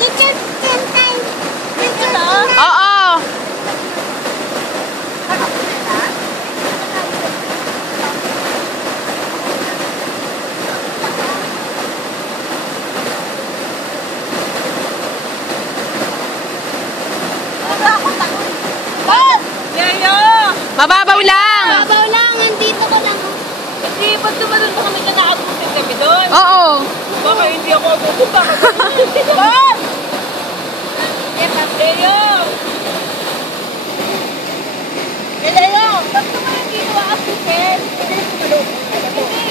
Oo. Mababaw lang. Mababaw lang, nandito ko lang. Hindi, ba't tumalun pa kami na naabutin kami doon? Oo. Baka hindi ako abutin, baka Bob! Leo! Leo! Ba't naman hindi ko aabutin? Hindi tumalun. Hindi.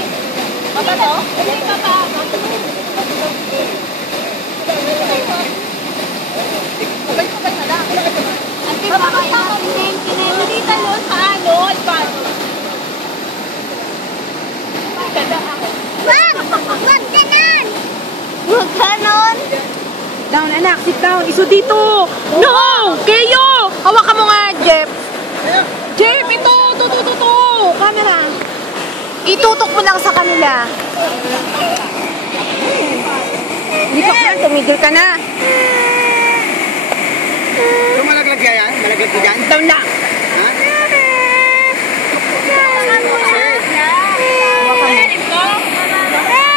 Baba to? Hindi, baba. Sabay-sabay na lang. Ate, baka yung Hindi talon sa ano, paano? Wag! Wag ganon! Wag ganon! Down, anak. Sit down. Iso dito. No! Keyo! Hawakan mo nga, Jeff. Jeff, ito. Ito. Camera. Itutok mo lang sa kanila. Dito ka, tumigil ka na. So malaglag yan? Malaglag yan? Down na. Ha?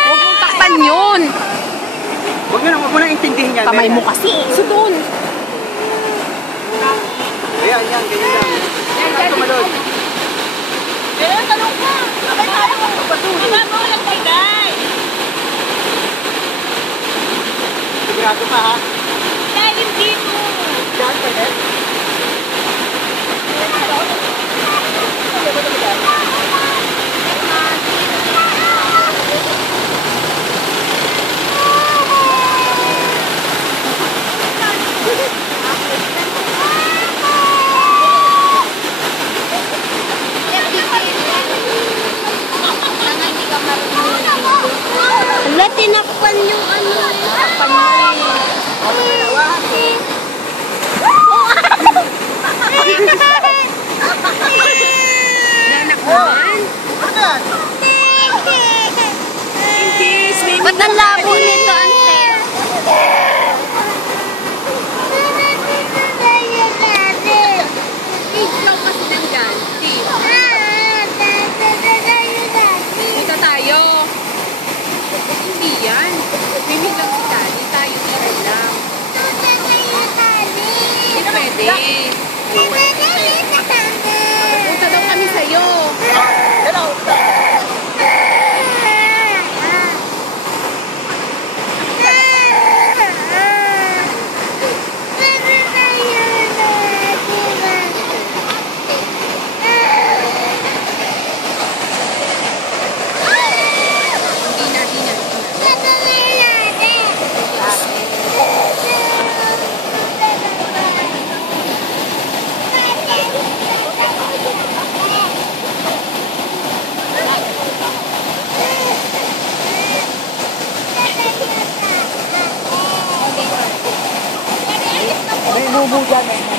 Huwag mong takpan yun. Huwag mo na intindihin yan. Kamay mo kasi. Iso doon. Ayan, ganyan lang. Tumalon. Leo, talong ka! Sabay tayo mo! Baba mo lang kay Day! Sigurado pa ha? Dahil dito! Diyan, pwede? Wala, tinakpan yung ano. Takpan mo Nanak naman. Ba't ang labo nito, ante? Ikaw kasi nandyan. Dito tayo. Hindi yan. Mimig lang si Daddy. Tayo meron lang. Hindi pwede. Punta daw kami sa'yo. May lubo dyan eh.